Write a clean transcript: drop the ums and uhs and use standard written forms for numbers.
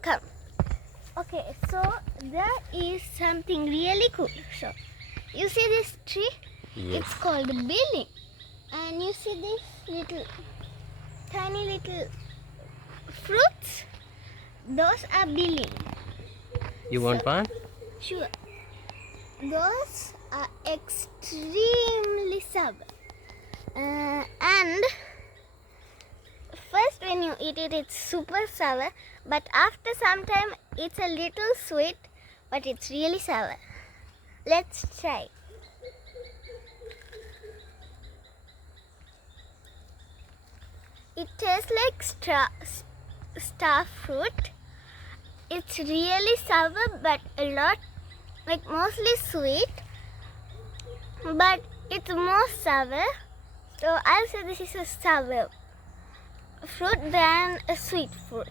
Come. Okay, so there is something really cool. So, you see this tree? Yes. It's called Bilin. And you see these little, tiny little fruits? Those are Bilin. You want one? Sure. Those are extremely sour. And first when you eat it, it's super sour. But after some time, it's a little sweet. But it's really sour. Let's try. It tastes like star fruit. It's really sour, but a lot, like mostly sweet. But it's more sour. So I'll say this is a sour fruit than a sweet fruit.